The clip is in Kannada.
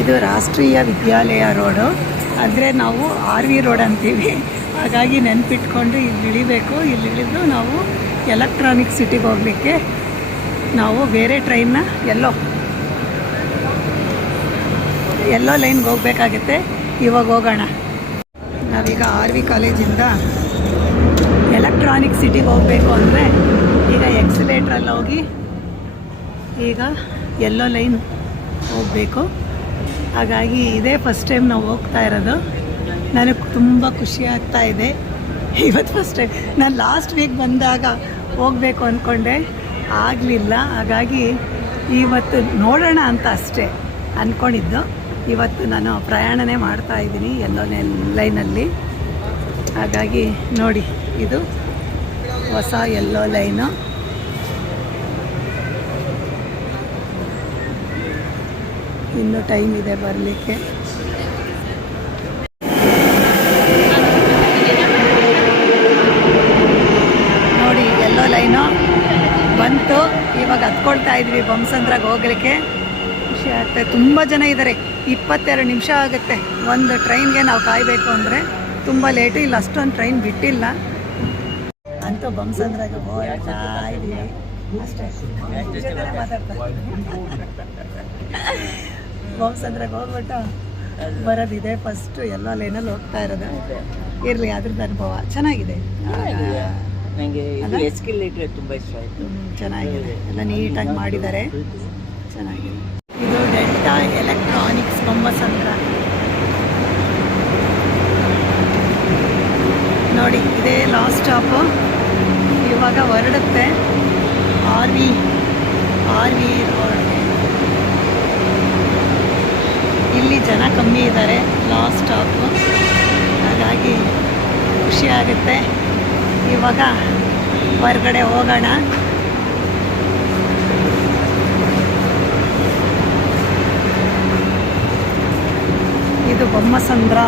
ಇದು ರಾಷ್ಟ್ರೀಯ ವಿದ್ಯಾಲಯ ರೋಡು, ಅಂದರೆ ನಾವು RV ರೋಡ್ ಅಂತೀವಿ. ಹಾಗಾಗಿ ನೆನಪಿಟ್ಕೊಂಡು ಇಲ್ಲಿ ಇಳಿಬೇಕು. ಇಲ್ಲಿ ಇಳಿದು ನಾವು ಎಲೆಕ್ಟ್ರಾನಿಕ್ ಸಿಟಿಗೆ ಹೋಗಲಿಕ್ಕೆ ನಾವು ಬೇರೆ ಟ್ರೈನ್ನ ಎಲ್ಲೋ ಲೈನ್ಗೆ ಹೋಗಬೇಕಾಗುತ್ತೆ. ಇವಾಗ ಹೋಗೋಣ. ನಾವೀಗ RV ಕಾಲೇಜಿಂದ ಎಲೆಕ್ಟ್ರಾನಿಕ್ ಸಿಟಿಗೆ ಹೋಗಬೇಕು ಅಂದರೆ ಈಗ ಎಕ್ಸಿಲೇಟ್ರಲ್ಲಿ ಹೋಗಿ ಈಗ ಎಲ್ಲೋ ಲೈನ್ ಹೋಗಬೇಕು. ಹಾಗಾಗಿ ಇದೇ ಫಸ್ಟ್ ಟೈಮ್ ನಾವು ಹೋಗ್ತಾ ಇರೋದು. ನನಗೆ ತುಂಬ ಖುಷಿ ಆಗ್ತಾ ಇದೆ. ಇವತ್ತು ಫಸ್ಟ್ ಟೈಮ್. ನಾನು ಲಾಸ್ಟ್ ವೀಕ್ ಬಂದಾಗ ಹೋಗಬೇಕು ಅಂದ್ಕೊಂಡೆ, ಆಗಲಿಲ್ಲ. ಹಾಗಾಗಿ ಇವತ್ತು ನೋಡೋಣ ಅಂತ ಅಷ್ಟೇ ಅಂದ್ಕೊಂಡಿದ್ದು. ಇವತ್ತು ನಾನು ಪ್ರಯಾಣನೇ ಮಾಡ್ತಾ ಇದ್ದೀನಿ ಎಲ್ಲೋ ಲೈನಲ್ಲಿ. ಹಾಗಾಗಿ ನೋಡಿ, ಇದು ಹೊಸ ಎಲ್ಲೋ ಲೈನು. ಇನ್ನೂ ಟೈಮ್ ಇದೆ ಬರಲಿಕ್ಕೆ. ನೋಡಿ, ಎಲ್ಲೋ ಲೈನು ಬಂತು. ಇವಾಗ ಹತ್ಕೊಳ್ತಾ ಇದ್ವಿ ಬೊಮ್ಮಸಂದ್ರಾಗ ಹೋಗ್ಲಿಕ್ಕೆ. ಖುಷಿ ಆಗ್ತದೆ. ತುಂಬ ಜನ ಇದ್ದಾರೆ. 22 ನಿಮಿಷ ಆಗುತ್ತೆ ಒಂದು ಟ್ರೈನ್ಗೆ ನಾವು ಕಾಯಬೇಕು ಅಂದರೆ. ತುಂಬ ಲೇಟು. ಇಲ್ಲ ಅಷ್ಟೊಂದು ಟ್ರೈನ್ ಬಿಟ್ಟಿಲ್ಲ. ಅಂತೂ ಬೊಮ್ಮಸಂದ್ರಾಗ ಹೋಗ್ತಾ ಇದ್ದೀವಿ ಅಷ್ಟೇ. ಮಾತಾಡ್ತಾ ಬೊಮ್ಮಸಂದ್ರಾಗ ಹೋಗ್ಬಿಟ್ಟು ಬರೋದಿದೆ ಫಸ್ಟು. ಎಲ್ಲೋ ಲೈನಲ್ಲಿ ಹೋಗ್ತಾ ಇರೋದು. ಇರಲಿ, ಅದ್ರದ್ದು ಅನುಭವ ಚೆನ್ನಾಗಿದೆ. ನನಗೆ ಎಸ್ಕಲೇಟರ್ ತುಂಬ ಇಷ್ಟ ಆಯಿತು. ಚೆನ್ನಾಗಿದೆ, ಎಲ್ಲ ನೀಟಾಗಿ ಮಾಡಿದ್ದಾರೆ, ಚೆನ್ನಾಗಿದೆ. ಇದು ಡೆಲ್ಟಾ ಎಲೆಕ್ಟ್ರಾನಿಕ್ಸ್ ಬೊಮ್ಮಸಂದ್ರ. ನೋಡಿ, ಇದೇ ಲಾಸ್ಟ್ ಸ್ಟಾಪು. ಇವಾಗ ಹೊರಡುತ್ತೆ RV ರೋಡ್. ಇಲ್ಲಿ ಜನ ಕಮ್ಮಿ ಇದ್ದಾರೆ, ಲಾಸ್ಟ್ ಸ್ಟಾಪು. ಹಾಗಾಗಿ ಖುಷಿ ಆಗುತ್ತೆ. ಇವಾಗ ಹೊರಗಡೆ ಹೋಗೋಣ. ಇದು ಬೊಮ್ಮಸಂದ್ರ.